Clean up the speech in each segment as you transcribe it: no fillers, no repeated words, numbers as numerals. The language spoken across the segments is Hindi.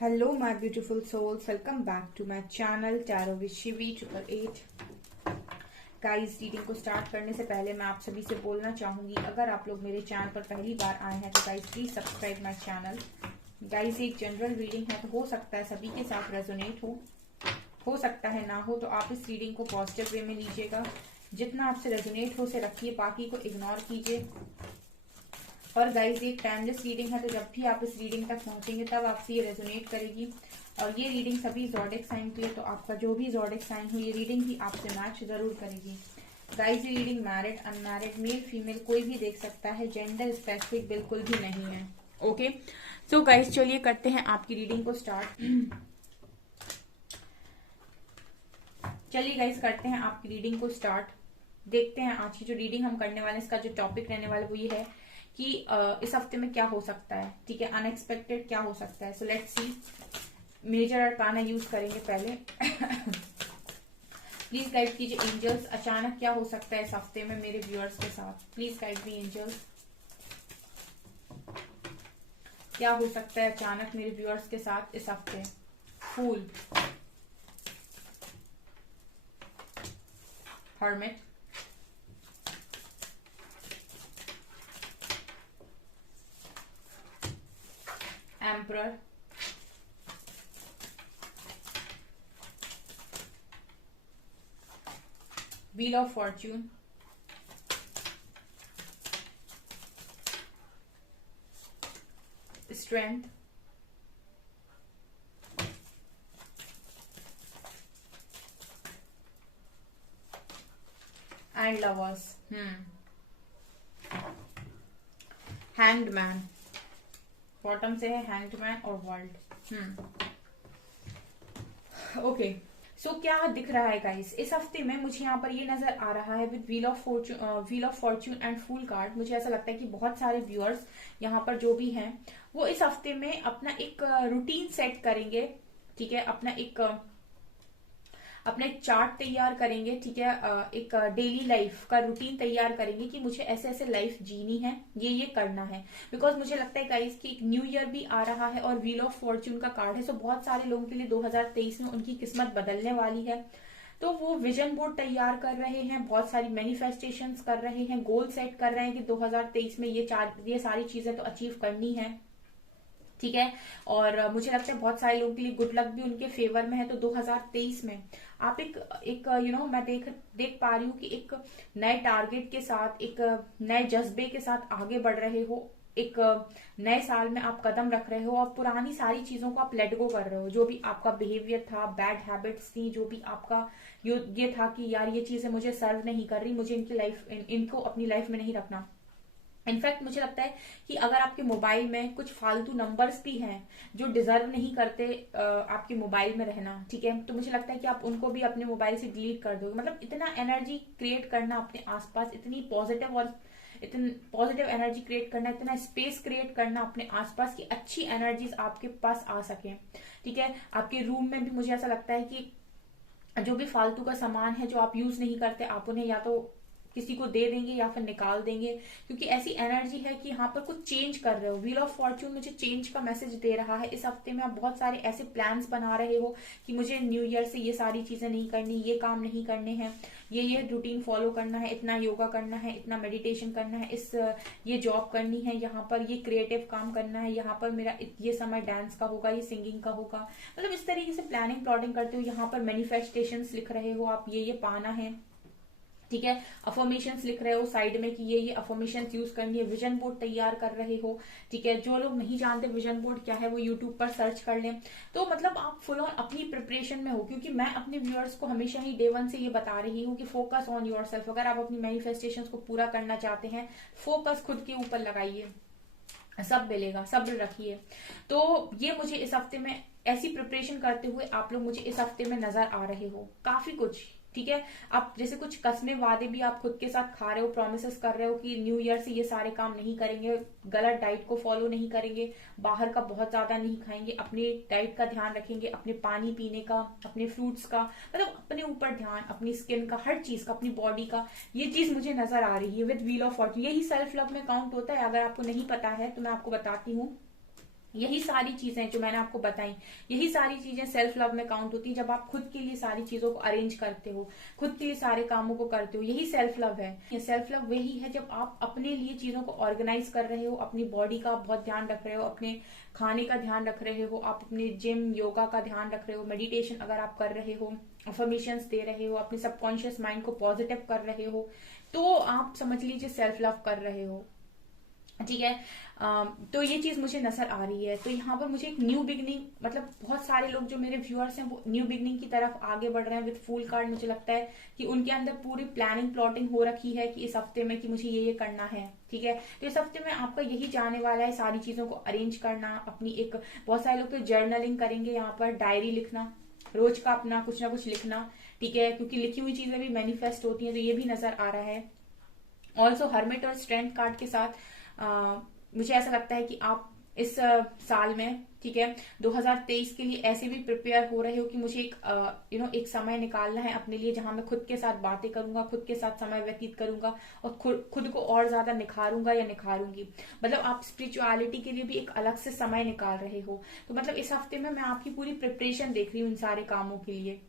Hello, my beautiful souls. Welcome back to my channel Tarot with Shivi 888. Guys, reading को स्टार्ट करने से पहले मैं आप सभी से बोलना चाहूंगी, अगर आप लोग मेरे चैनल पर पहली बार आए हैं तो guys please subscribe my channel. Guys, एक जनरल रीडिंग है तो हो सकता है सभी के साथ रेजोनेट हो सकता है ना हो, तो आप इस रीडिंग को पॉजिटिव वे में लीजिएगा। जितना आपसे रेजोनेट हो उसे रखिए, बाकी को इग्नोर कीजिए। और गाइज, ये टाइमलेस रीडिंग है तो जब भी आप इस रीडिंग तक पहुंचेंगे तब आपसे ये रेजोनेट करेगी। और ये रीडिंग सभी ज़ोडिएक साइन की है, तो आपका जो भी ज़ोडिएक साइन हो ये रीडिंग भी आपसे मैच जरूर करेगी। गाइज, ये reading married unmarried male female कोई भी देख सकता है, जेंडर स्पेसिफिक बिल्कुल भी नहीं है। ओके, सो गाइज चलिए करते हैं आपकी रीडिंग को स्टार्ट। चलिए गाइज करते हैं आपकी रीडिंग को स्टार्ट। देखते हैं आज की जो रीडिंग हम करने वाले हैं, इसका जो टॉपिक रहने वाला वो ये है कि इस हफ्ते में क्या हो सकता है। ठीक है, अनएक्सपेक्टेड क्या हो सकता है। So let's see, major arcana use करेंगे पहले। प्लीज गाइड कीजिए एंजल्स, अचानक क्या हो सकता है इस हफ्ते में मेरे व्यूअर्स के साथ। प्लीज गाइड मी एंजल्स, क्या हो सकता है अचानक मेरे व्यूअर्स के साथ इस हफ्ते। Fool, hermit, emperor, wheel of fortune, strength, and lovers. Hanged man, bottom से है हैंग्ड मैन और वर्ल्ड। ओके, सो क्या दिख रहा है गाइस इस हफ्ते में। मुझे यहाँ पर ये नजर आ रहा है with wheel of fortune and fool card. मुझे ऐसा लगता है कि बहुत सारे व्यूअर्स यहाँ पर जो भी हैं वो इस हफ्ते में अपना एक रूटीन सेट करेंगे। ठीक है, अपना एक चार्ट तैयार करेंगे। ठीक है, एक डेली लाइफ का रूटीन तैयार करेंगे कि मुझे ऐसे ऐसे लाइफ जीनी है, ये करना है। बिकॉज मुझे लगता है गाइस कि एक न्यू ईयर भी आ रहा है और व्हील ऑफ फॉर्च्यून का कार्ड है। सो बहुत सारे लोगों के लिए 2023 में उनकी किस्मत बदलने वाली है, तो वो विजन बोर्ड तैयार कर रहे हैं, बहुत सारी मैनिफेस्टेशंस कर रहे हैं, गोल सेट कर रहे हैं कि 2023 में ये सारी चीजें तो अचीव करनी है। ठीक है, और मुझे लगता है बहुत सारे लोगों के लिए गुड लक भी उनके फेवर में है। तो 2023 में आप एक मैं देख पा रही हूँ कि एक नए टारगेट के साथ, एक नए जज्बे के साथ आगे बढ़ रहे हो। एक नए साल में आप कदम रख रहे हो और पुरानी सारी चीजों को आप लेट गो कर रहे हो। जो भी आपका बिहेवियर था, बैड हैबिट्स थी, जो भी आपका ये था कि यार ये चीजें मुझे सर्व नहीं कर रही, मुझे इनको अपनी लाइफ में नहीं रखना। इनफैक्ट मुझे लगता है कि अगर आपके मोबाइल में कुछ फालतू नंबर्स भी हैं जो डिजर्व नहीं करते आपके मोबाइल में रहना, ठीक है, तो मुझे लगता है कि आप उनको भी अपने मोबाइल से डिलीट कर दोगे। मतलब इतना एनर्जी क्रिएट करना अपने आसपास, इतनी पॉजिटिव एनर्जी क्रिएट करना, इतना स्पेस क्रिएट करना अपने आसपास की अच्छी एनर्जीज आपके पास आ सके। ठीक है, आपके रूम में भी मुझे ऐसा लगता है कि जो भी फालतू का सामान है जो आप यूज नहीं करते, आप उन्हें या तो किसी को दे देंगे या फिर निकाल देंगे, क्योंकि ऐसी एनर्जी है कि यहाँ पर कुछ चेंज कर रहे हो। व्हील ऑफ फॉर्च्यून मुझे चेंज का मैसेज दे रहा है। इस हफ्ते में आप बहुत सारे ऐसे प्लान्स बना रहे हो कि मुझे न्यू ईयर से ये सारी चीजें नहीं करनी, ये काम नहीं करने हैं, ये रूटीन फॉलो करना है, इतना योगा करना है, इतना मेडिटेशन करना है, ये जॉब करनी है, यहाँ पर ये क्रिएटिव काम करना है, यहाँ पर मेरा ये समय डांस का होगा, ये सिंगिंग का होगा। मतलब इस तरीके से प्लानिंग प्लॉटिंग करते हो। यहाँ पर मैनिफेस्टेशंस लिख रहे हो आप, ये पाना है। ठीक है, अफर्मेशंस लिख रहे हो साइड में कि ये अफर्मेशंस यूज करनी है। विजन बोर्ड तैयार कर रहे हो। ठीक है, जो लोग नहीं जानते विजन बोर्ड क्या है वो यूट्यूब पर सर्च कर लें। तो मतलब आप फुल ऑन अपनी प्रिपरेशन में हो, क्योंकि मैं अपने व्यूअर्स को हमेशा ही डे 1 से ये बता रही हूँ कि फोकस ऑन योरसेल्फ। अगर आप अपनी मैनिफेस्टेशंस को पूरा करना चाहते हैं, फोकस खुद के ऊपर लगाइए, सब मिलेगा, सब्र रखिए। तो ये मुझे इस हफ्ते में ऐसी प्रिपरेशन करते हुए आप लोग मुझे इस हफ्ते में नजर आ रहे हो काफी कुछ। ठीक है, आप जैसे कुछ कसमें वादे भी आप खुद के साथ खा रहे हो, प्रोमिस कर रहे हो कि न्यू ईयर से ये सारे काम नहीं करेंगे, गलत डाइट को फॉलो नहीं करेंगे, बाहर का बहुत ज्यादा नहीं खाएंगे, अपने डाइट का ध्यान रखेंगे, अपने पानी पीने का, अपने फ्रूट्स का, मतलब अपने ऊपर ध्यान, अपनी स्किन का, हर चीज का, अपनी बॉडी का। ये चीज मुझे नजर आ रही है विद व्हील ऑफ फॉर्च्यून। यही सेल्फ लव में काउंट होता है। अगर आपको नहीं पता है तो मैं आपको बताती हूँ यही सारी चीजें जो मैंने आपको बताई, यही सारी चीजें सेल्फ लव में काउंट होती है। जब आप खुद के लिए सारी चीजों को अरेंज करते हो, खुद के लिए सारे कामों को करते हो, यही सेल्फ लव है। ये सेल्फ लव वही है जब आप अपने लिए चीजों को ऑर्गेनाइज कर रहे हो, अपनी बॉडी का बहुत ध्यान रख रहे हो, अपने खाने का ध्यान रख रहे हो, आप अपने जिम योगा का ध्यान रख रहे हो, मेडिटेशन अगर आप कर रहे हो, अफर्मेशंस दे रहे हो, अपने सबकॉन्शियस माइंड को पॉजिटिव कर रहे हो, तो आप समझ लीजिए सेल्फ लव कर रहे हो। ठीक है। तो ये चीज मुझे नजर आ रही है। तो यहाँ पर मुझे एक न्यू बिगनिंग, मतलब बहुत सारे लोग जो मेरे व्यूअर्स हैं वो न्यू बिगनिंग की तरफ आगे बढ़ रहे हैं विद फूल कार्ड। मुझे लगता है कि उनके अंदर पूरी प्लानिंग प्लॉटिंग हो रखी है कि इस हफ्ते में कि मुझे ये करना है। ठीक है। तो इस हफ्ते में आपका यही जाने वाला है, सारी चीजों को अरेंज करना, अपनी एक, बहुत सारे लोग तो जर्नलिंग करेंगे, यहाँ पर डायरी लिखना, रोज का अपना कुछ ना कुछ लिखना। ठीक है, क्योंकि लिखी हुई चीजें भी मैनिफेस्ट होती हैं, तो ये भी नजर आ रहा है। ऑल्सो हर्मिट और स्ट्रेंथ कार्ड के साथ मुझे ऐसा लगता है कि आप इस साल में, ठीक है, 2023 के लिए ऐसे भी प्रिपेयर हो रहे हो कि मुझे एक एक समय निकालना है अपने लिए, जहां मैं खुद के साथ बातें करूंगा, खुद के साथ समय व्यतीत करूंगा और खुद को और ज्यादा निखारूंगा या निखारूंगी। मतलब आप स्पिरिचुअलिटी के लिए भी एक अलग से समय निकाल रहे हो। तो मतलब इस हफ्ते में मैं आपकी पूरी प्रिपरेशन देख रही हूँ इन सारे कामों के लिए।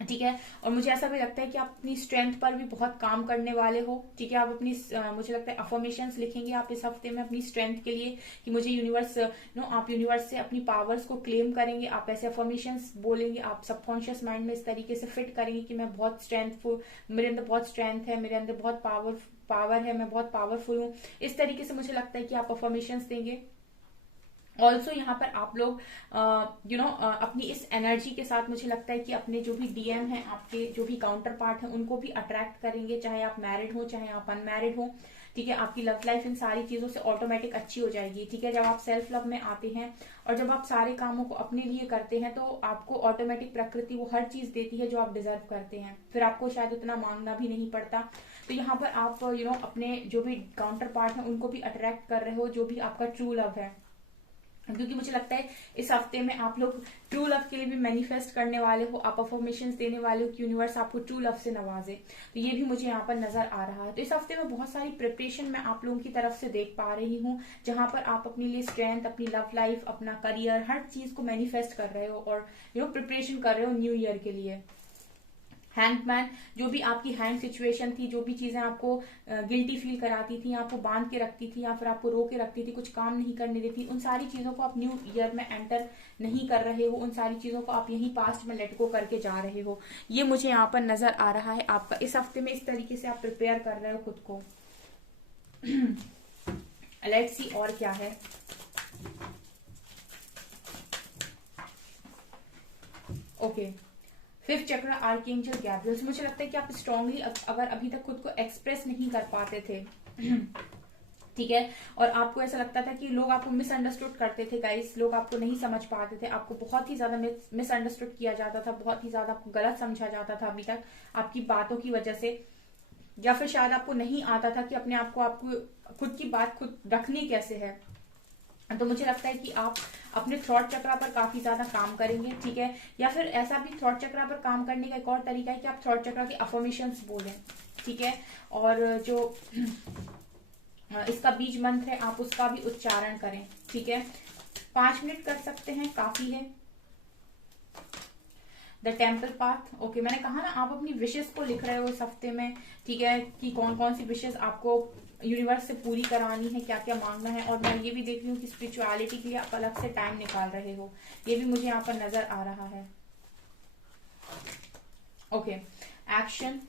ठीक है। और मुझे ऐसा भी लगता है कि आप अपनी स्ट्रेंथ पर भी बहुत काम करने वाले हो। ठीक है। आप अपनी मुझे लगता है अफर्मेशंस लिखेंगे आप इस हफ्ते में अपनी स्ट्रेंथ के लिए कि मुझे यूनिवर्स आप यूनिवर्स से अपनी पावर्स को क्लेम करेंगे। आप ऐसे अफर्मेशंस बोलेंगे, आप सबकॉन्शियस माइंड में इस तरीके से फिट करेंगे कि मैं बहुत स्ट्रेंथफुल, मेरे अंदर बहुत स्ट्रेंथ है, मेरे अंदर बहुत पावर है, मैं बहुत पावरफुल हूँ। इस तरीके से मुझे लगता है कि आप अफर्मेशंस देंगे। ऑल्सो यहाँ पर आप लोग अपनी इस एनर्जी के साथ मुझे लगता है कि अपने जो भी डीएम है, आपके जो भी काउंटर पार्ट है, उनको भी अट्रैक्ट करेंगे, चाहे आप मैरिड हो चाहे आप अनमैरिड हो। ठीक है। आपकी लव लाइफ इन सारी चीजों से ऑटोमेटिक अच्छी हो जाएगी। ठीक है। जब आप सेल्फ लव में आते हैं और जब आप सारे कामों को अपने लिए करते हैं, तो आपको ऑटोमेटिक प्रकृति वो हर चीज देती है जो आप डिजर्व करते हैं, फिर आपको शायद उतना मांगना भी नहीं पड़ता। तो यहाँ पर आप अपने जो भी काउंटर पार्ट है उनको भी अट्रैक्ट कर रहे हो, जो भी आपका ट्रू लव है। क्योंकि मुझे लगता है इस हफ्ते में आप लोग ट्रू लव के लिए भी मैनिफेस्ट करने वाले हो, आप अफर्मेशंस देने वाले हो कि यूनिवर्स आपको ट्रू लव से नवाजे। तो ये भी मुझे यहाँ पर नजर आ रहा है। तो इस हफ्ते में बहुत सारी प्रिपरेशन मैं आप लोगों की तरफ से देख पा रही हूँ, जहां पर आप अपने लिए स्ट्रेंथ, अपनी लव लाइफ, अपना करियर, हर चीज को मैनिफेस्ट कर रहे हो और प्रिपरेशन कर रहे हो न्यू ईयर के लिए। हैंगमैन, जो भी आपकी हैंग सिचुएशन थी, जो भी चीजें आपको गिल्टी फील कराती थी, आपको बांध के रखती थी या फिर आपको रो के रखती थी, कुछ काम नहीं करने देती, उन सारी चीजों को आप न्यू ईयर में एंटर नहीं कर रहे हो। उन सारी चीजों को आप यहीं पास्ट में लेट गो करके जा रहे हो। ये मुझे यहाँ पर नजर आ रहा है। आपका इस हफ्ते में इस तरीके से आप प्रिपेयर कर रहे हो खुद को। लेट्स सी और क्या है। ओके, फिफ्थ चक्र आर्कएंजल गैब्रियल। मुझे लगता है कि आप स्ट्रांगली अगर अभी तक खुद को एक्सप्रेस नहीं कर पाते थे, ठीक है, और आपको ऐसा लगता था कि लोग आपको मिसअंडरस्टूड करते थे गाइस, लोग आपको नहीं समझ पाते थे, आपको बहुत ही ज्यादा मिसअंडरस्टूड किया जाता था, बहुत ही ज्यादा आपको गलत समझा जाता था अभी तक आपकी बातों की वजह से, या फिर शायद आपको नहीं आता था कि अपने आप को आपको खुद की बात खुद रखनी कैसे है। तो मुझे लगता है कि आप अपने थ्रॉट चक्रा पर काफी ज्यादा काम करेंगे। ठीक है। या फिर ऐसा भी थ्रॉट चक्रा पर काम करने का एक और तरीका है कि आप थ्रॉट चक्रा के अफर्मेशंस बोलें। ठीक है। और जो इसका बीज मंत्र है आप उसका भी उच्चारण करें। ठीक है। 5 मिनट कर सकते हैं, काफी है। The temple path. ओके, मैंने कहा ना आप अपनी विशेष को लिख रहे हो इस हफ्ते में। ठीक है, कि कौन कौन सी विशेष आपको यूनिवर्स से पूरी करानी है, क्या क्या मांगना है। और मैं ये भी देख रही हूँ कि स्पिरिचुअलिटी के लिए आप अलग से टाइम निकाल रहे हो, ये भी मुझे यहाँ पर नजर आ रहा है। Okay, action.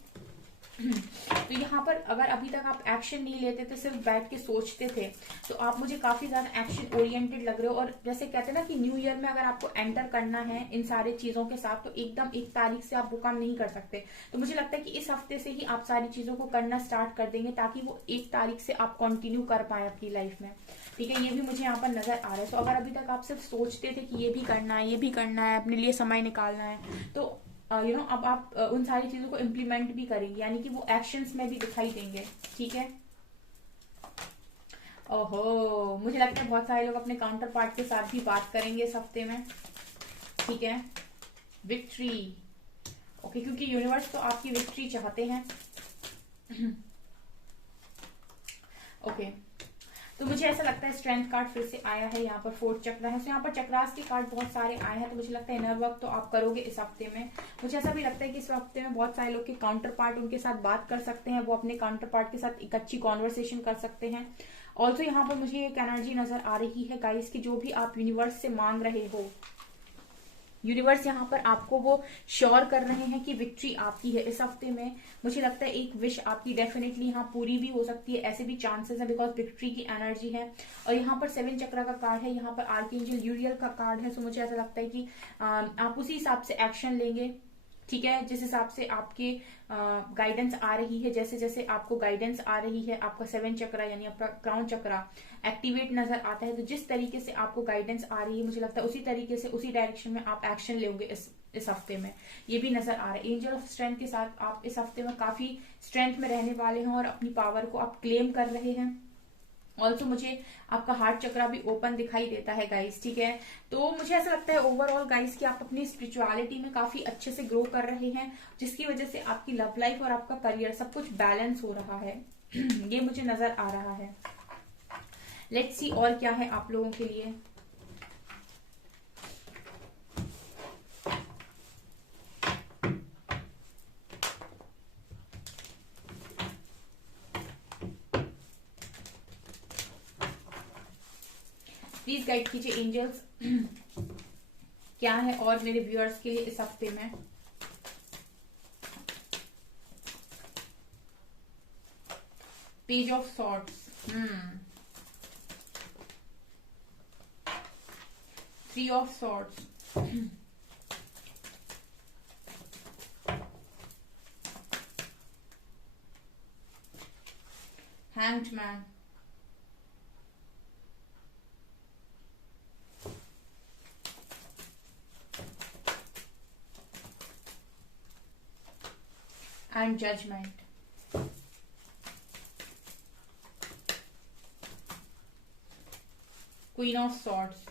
तो यहाँ पर अगर अभी तक आप एक्शन नहीं लेते थे, सिर्फ बैठ के सोचते थे, तो आप मुझे काफी ज्यादा एक्शन ओरिएंटेड लग रहे हो। और जैसे कहते हैं ना कि न्यू ईयर में अगर आपको एंटर करना है इन सारे चीजों के साथ, तो एकदम 1 तारीख से आप वो काम नहीं कर सकते। तो मुझे लगता है कि इस हफ्ते से ही आप सारी चीजों को करना स्टार्ट कर देंगे, ताकि वो 1 तारीख से आप कंटिन्यू कर पाए अपनी लाइफ में। ठीक है, ये भी मुझे यहाँ पर नजर आ रहा है। तो अगर अभी तक आप सिर्फ सोचते थे कि ये भी करना है, ये भी करना है, अपने लिए समय निकालना है, तो अब आप उन सारी चीजों को इम्प्लीमेंट भी करेंगे, यानी कि वो एक्शंस में भी दिखाई देंगे। ठीक है। ओहो, मुझे लगता है बहुत सारे लोग अपने काउंटर पार्ट के साथ भी बात करेंगे इस हफ्ते में। ठीक है। विक्ट्री। ओके, क्योंकि यूनिवर्स तो आपकी विक्ट्री चाहते हैं। ओके, तो मुझे ऐसा लगता है स्ट्रेंथ कार्ड फिर से आया है, यहाँ पर फोर्थ चक्र है, तो यहाँ पर चक्रास के कार्ड बहुत सारे आए हैं, तो मुझे लगता है इनर वर्क तो आप करोगे इस हफ्ते में। मुझे ऐसा भी लगता है कि इस हफ्ते में बहुत सारे लोग के काउंटर पार्ट उनके साथ बात कर सकते हैं, वो अपने काउंटर पार्ट के साथ एक अच्छी कॉन्वर्सेशन कर सकते हैं। ऑल्सो यहाँ पर मुझे एक एनर्जी नजर आ रही है गाइस की जो भी आप यूनिवर्स से मांग रहे हो, यूनिवर्स यहाँ पर आपको वो श्योर कर रहे हैं कि विक्ट्री आपकी है इस हफ्ते में। मुझे लगता है एक विश आपकी डेफिनेटली यहाँ पूरी भी हो सकती है, ऐसे भी चांसेस है बिकॉज विक्ट्री की एनर्जी है। और यहाँ पर 7 चक्र का कार्ड है, यहाँ पर आर्कएंजल यूरियल का कार्ड है, सो मुझे ऐसा लगता है कि आप उसी हिसाब से एक्शन लेंगे, ठीक है, जिस हिसाब से आपके गाइडेंस आ रही है, जैसे जैसे आपको गाइडेंस आ रही है, आपका 7 चक्र यानी आपका क्राउन चक्र एक्टिवेट नजर आता है, तो जिस तरीके से आपको गाइडेंस आ रही है मुझे लगता है उसी तरीके से उसी डायरेक्शन में आप एक्शन लेंगे इस हफ्ते में, ये भी नजर आ रहा है। एंजल ऑफ स्ट्रेंथ के साथ आप इस हफ्ते में काफी स्ट्रेंथ में रहने वाले हैं और अपनी पावर को आप क्लेम कर रहे हैं। ऑल्सो मुझे आपका हार्ट चक्रा भी ओपन दिखाई देता है गाइस, ठीक है। तो मुझे ऐसा लगता है ओवरऑल गाइस कि आप अपनी स्पिरिचुअलिटी में काफी अच्छे से ग्रो कर रहे हैं, जिसकी वजह से आपकी लव लाइफ और आपका करियर सब कुछ बैलेंस हो रहा है ये मुझे नजर आ रहा है। लेट्स सी और क्या है आप लोगों के लिए। प्लीज गाइड कीजिए एंजल्स क्या है और मेरे व्यूअर्स के लिए इस हफ्ते में। Page of swords, 3 of swords, hanged man, and judgment. Queen of Swords,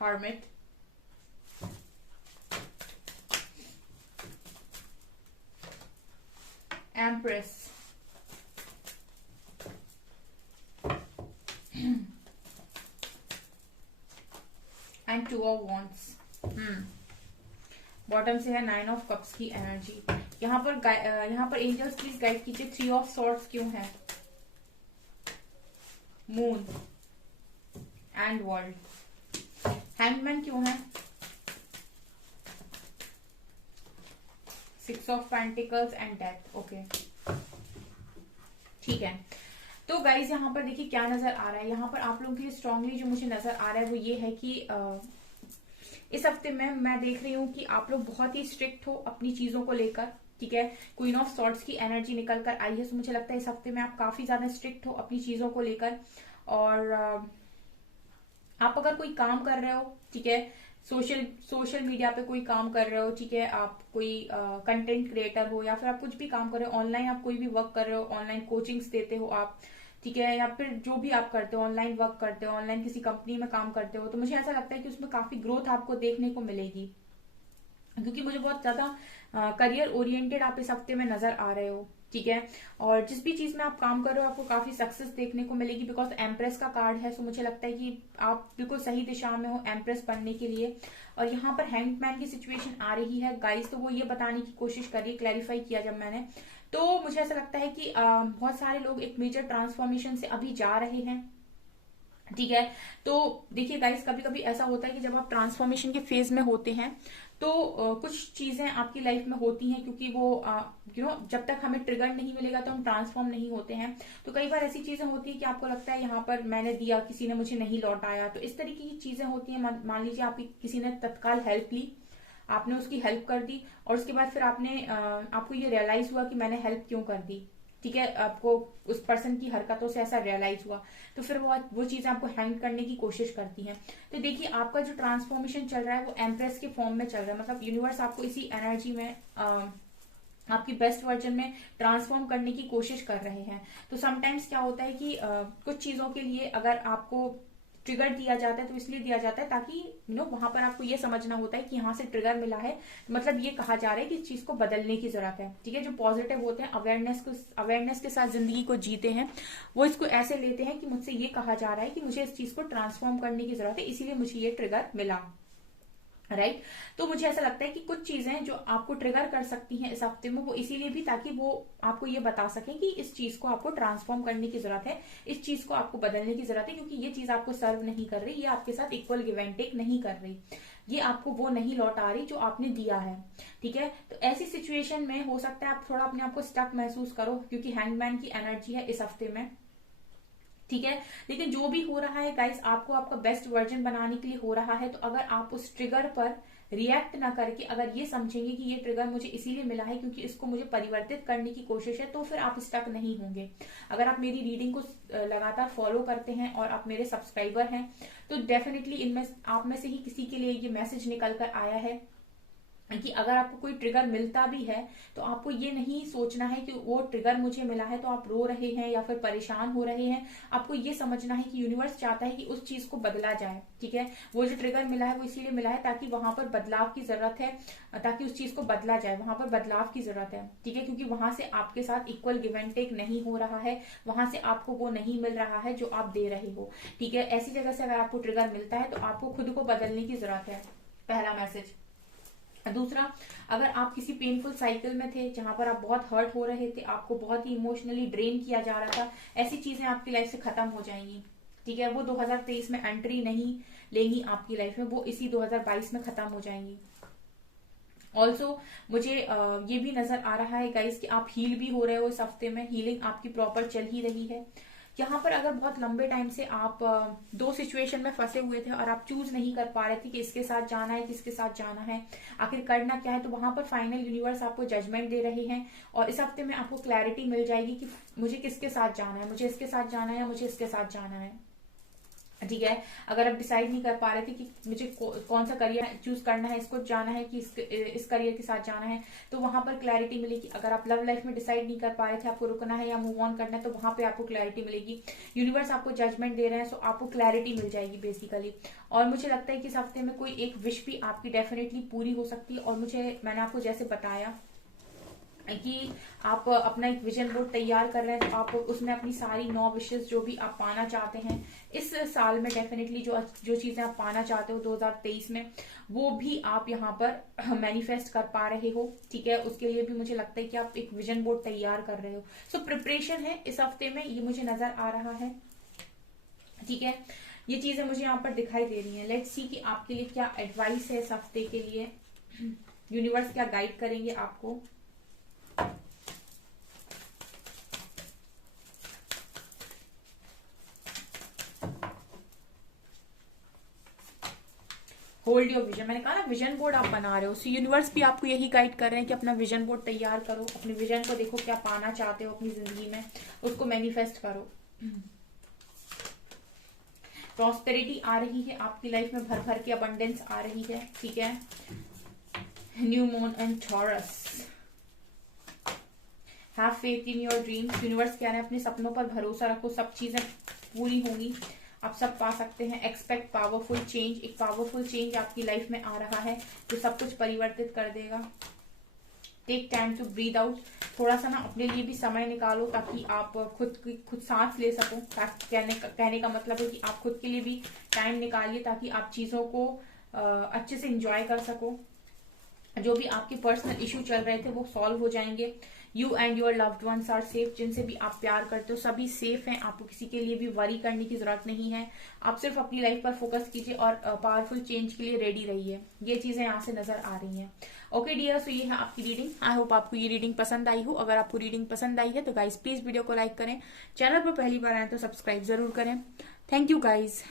Hermit, Empress, and 2 of wands. Bottom से है 9 ऑफ कप्स की एनर्जी। यहाँ पर एंजल्स प्लीज गाइड कीजिए 3 ऑफ सॉर्ड्स क्यों है, मून एंड वर्ल्ड, हैंगमैन क्यों है, 6 of pentacles and death. Okay ठीक है, तो गाइज यहाँ पर देखिए क्या नजर आ रहा है। यहाँ पर आप लोगों के लिए स्ट्रांगली जो मुझे नजर आ रहा है वो ये है कि इस हफ्ते में मैं देख रही हूँ कि आप लोग बहुत ही स्ट्रिक्ट हो अपनी चीजों को लेकर, ठीक है। क्वीन ऑफ सॉर्ड्स की एनर्जी निकल कर आई है, तो मुझे लगता है इस हफ्ते में आप काफी ज्यादा स्ट्रिक्ट हो अपनी चीजों को लेकर। और आप अगर कोई काम कर रहे हो, ठीक है, सोशल मीडिया पे कोई काम कर रहे हो, ठीक है, आप कोई कंटेंट क्रिएटर हो या फिर आप कुछ भी काम कर रहे हो, ऑनलाइन आप कोई भी वर्क कर रहे हो, ऑनलाइन कोचिंग्स देते हो आप, ठीक है, या फिर जो भी आप करते हो, ऑनलाइन वर्क करते हो, ऑनलाइन किसी कंपनी में काम करते हो, तो मुझे ऐसा लगता है कि उसमें काफी ग्रोथ आपको देखने को मिलेगी, क्योंकि मुझे बहुत ज्यादा करियर ओरिएंटेड आप इस हफ्ते में नजर आ रहे हो, ठीक है। और जिस भी चीज में आप काम कर रहे हो आपको काफी सक्सेस देखने को मिलेगी, बिकॉज एम्प्रेस का कार्ड है, सो मुझे लगता है कि आप बिल्कुल सही दिशा में हो एम्प्रेस बनने के लिए। और यहाँ पर हैंगमैन की सिचुएशन आ रही है गाइस, तो वो ये बताने की कोशिश करिए, क्लैरिफाई किया जब मैंने, तो मुझे ऐसा लगता है कि बहुत सारे लोग एक मेजर ट्रांसफॉर्मेशन से अभी जा रहे हैं, ठीक है। तो देखिए गाइस, कभी कभी ऐसा होता है कि जब आप ट्रांसफॉर्मेशन के फेज में होते हैं तो कुछ चीजें आपकी लाइफ में होती हैं, क्योंकि वो जब तक हमें ट्रिगर नहीं मिलेगा तो हम ट्रांसफॉर्म नहीं होते हैं। तो कई बार ऐसी चीजें होती है कि आपको लगता है यहाँ पर मैंने दिया, किसी ने मुझे नहीं लौटाया, तो इस तरीके की चीजें होती हैं। मान लीजिए आपकी किसी ने तत्काल हेल्प ली, आपने उसकी हेल्प कर दी, और उसके बाद फिर आपको ये रियलाइज हुआ कि मैंने हेल्प क्यों कर दी, ठीक है, आपको उस पर्सन की हरकतों से ऐसा रियलाइज हुआ, तो फिर वो चीजें आपको हैंग करने की कोशिश करती हैं। तो देखिए आपका जो ट्रांसफॉर्मेशन चल रहा है वो एम्प्रेस के फॉर्म में चल रहा है, मतलब यूनिवर्स आपको इसी एनर्जी में आपकी बेस्ट वर्जन में ट्रांसफॉर्म करने की कोशिश कर रहे हैं। तो समटाइम्स क्या होता है कि कुछ चीजों के लिए अगर आपको ट्रिगर दिया जाता है तो इसलिए दिया जाता है ताकि वहां पर आपको ये समझना होता है कि यहाँ से ट्रिगर मिला है, मतलब ये कहा जा रहा है कि इस चीज को बदलने की जरूरत है। ठीक है, जो पॉजिटिव होते हैं, अवेयरनेस के साथ जिंदगी को जीते हैं, वो इसको ऐसे लेते हैं कि मुझसे ये कहा जा रहा है कि मुझे इस चीज को ट्रांसफॉर्म करने की जरूरत है, इसीलिए मुझे ये ट्रिगर मिला। राइट तो मुझे ऐसा लगता है कि कुछ चीजें जो आपको ट्रिगर कर सकती हैं इस हफ्ते में, वो इसीलिए भी ताकि वो आपको ये बता सकें कि इस चीज को आपको ट्रांसफॉर्म करने की जरूरत है, इस चीज को आपको बदलने की जरूरत है, क्योंकि ये चीज आपको सर्व नहीं कर रही, ये आपके साथ इक्वल गिव एंड टेक नहीं कर रही, ये आपको वो नहीं लौटा रही जो आपने दिया है। ठीक है, तो ऐसी सिचुएशन में हो सकता है आप थोड़ा अपने आप को स्टक महसूस करो, क्योंकि हैंगमैन की एनर्जी है इस हफ्ते में। ठीक है, लेकिन जो भी हो रहा है गाइस, आपको आपका बेस्ट वर्जन बनाने के लिए हो रहा है, तो अगर आप उस ट्रिगर पर रिएक्ट ना करके अगर ये समझेंगे कि ये ट्रिगर मुझे इसीलिए मिला है क्योंकि इसको मुझे परिवर्तित करने की कोशिश है, तो फिर आप स्टक नहीं होंगे। अगर आप मेरी रीडिंग को लगातार फॉलो करते हैं और आप मेरे सब्सक्राइबर हैं, तो डेफिनेटली इनमें आप में से ही किसी के लिए ये मैसेज निकल कर आया है कि अगर आपको कोई ट्रिगर मिलता भी है तो आपको ये नहीं सोचना है कि वो ट्रिगर मुझे मिला है तो आप रो रहे हैं या फिर परेशान हो रहे हैं। आपको ये समझना है कि यूनिवर्स चाहता है कि उस चीज को बदला जाए। ठीक है, वो जो ट्रिगर मिला है वो इसीलिए मिला है ताकि वहां पर बदलाव की जरूरत है, ताकि उस चीज को बदला जाए, वहां पर बदलाव की जरूरत है। ठीक है, क्योंकि वहां से आपके साथ इक्वल गिव एंड टेक नहीं हो रहा है, वहां से आपको वो नहीं मिल रहा है जो आप दे रहे हो। ठीक है, ऐसी जगह से अगर आपको ट्रिगर मिलता है तो आपको खुद को बदलने की जरूरत है, पहला मैसेज। दूसरा, अगर आप किसी पेनफुल साइकिल में थे जहां पर आप बहुत हर्ट हो रहे थे, आपको बहुत ही इमोशनली ड्रेन किया जा रहा था, ऐसी चीजें आपकी लाइफ से खत्म हो जाएंगी। ठीक है, वो 2023 में एंट्री नहीं लेंगी आपकी लाइफ में, वो इसी 2022 में खत्म हो जाएंगी। ऑल्सो मुझे ये भी नजर आ रहा है गाइस कि आप हील भी हो रहे हो इस हफ्ते में, हीलिंग आपकी प्रॉपर चल ही रही है। यहाँ पर अगर बहुत लंबे टाइम से आप दो सिचुएशन में फंसे हुए थे और आप चूज नहीं कर पा रहे थे कि इसके साथ जाना है किसके साथ जाना है, आखिर करना क्या है, तो वहां पर फाइनल यूनिवर्स आपको जजमेंट दे रहे हैं और इस हफ्ते में आपको क्लैरिटी मिल जाएगी कि मुझे किसके साथ जाना है, मुझे इसके साथ जाना है या मुझे इसके साथ जाना है। ठीक है, अगर आप डिसाइड नहीं कर पा रहे थे कि मुझे कौन सा करियर चूज करना है, इसको जाना है कि इस करियर के साथ जाना है, तो वहां पर क्लैरिटी मिलेगी। अगर आप लव लाइफ में डिसाइड नहीं कर पा रहे थे आपको रुकना है या मूव ऑन करना है, तो वहां पे आपको क्लैरिटी मिलेगी। यूनिवर्स आपको जजमेंट दे रहे हैं, सो आपको क्लैरिटी मिल जाएगी बेसिकली। और मुझे लगता है कि इस हफ्ते में कोई एक विश भी आपकी डेफिनेटली पूरी हो सकती है। और मैंने आपको जैसे बताया कि आप अपना एक विजन बोर्ड तैयार कर रहे हैं, तो आप उसमें अपनी सारी 9 विशेस जो भी आप पाना चाहते हैं इस साल में, डेफिनेटली जो चीजें आप पाना चाहते हो 2023 में, वो भी आप यहाँ पर मैनिफेस्ट कर पा रहे हो। ठीक है, उसके लिए भी मुझे लगता है कि आप एक विजन बोर्ड तैयार कर रहे हो। सो प्रिपरेशन है इस हफ्ते में, ये मुझे नजर आ रहा है। ठीक है, ये चीजें मुझे यहाँ पर दिखाई दे रही है। लेट्स सी कि आपके लिए क्या एडवाइस है इस हफ्ते के लिए, यूनिवर्स क्या गाइड करेंगे आपको। होल्ड योर विजन, मैंने कहा ना विजन बोर्ड आप बना रहे हो, सो यूनिवर्स भी आपको यही गाइड कर रहे हैं कि अपना विजन बोर्ड तैयार करो, अपने विजन को देखो क्या पाना चाहते हो अपनी जिंदगी में, उसको मैनिफेस्ट करो। प्रॉस्पेरिटी आ रही है आपकी लाइफ में, भर भर के अबंडेंस आ रही है। ठीक है, new moon and taurus, have faith in your dreams, universe कह रहे हैं अपने सपनों पर भरोसा रखो, सब चीजें पूरी होंगी, आप सब पा सकते हैं। एक्सपेक्ट पावरफुल चेंज, एक पावरफुल चेंज आपकी लाइफ में आ रहा है जो सब कुछ परिवर्तित कर देगा। Take time to breathe out, थोड़ा सा ना अपने लिए भी समय निकालो ताकि आप खुद सांस ले सको। कहने का मतलब है कि आप खुद के लिए भी टाइम निकालिए ताकि आप चीजों को अच्छे से एंजॉय कर सको। जो भी आपके पर्सनल इश्यू चल रहे थे वो सॉल्व हो जाएंगे। You and your loved ones are safe, जिनसे भी आप प्यार करते हो सभी सेफ हैं, आपको किसी के लिए भी वरी करने की जरूरत नहीं है। आप सिर्फ अपनी लाइफ पर फोकस कीजिए और पावरफुल चेंज के लिए रेडी रहिए। ये चीजें यहाँ से नजर आ रही हैं। ओके डियर, सो ये है आपकी रीडिंग। आई होप आपको ये रीडिंग पसंद आई हो। अगर आपको रीडिंग पसंद आई है तो गाइज प्लीज वीडियो को लाइक करें, चैनल पर पहली बार आए तो सब्सक्राइब जरूर करें। Thank you guys.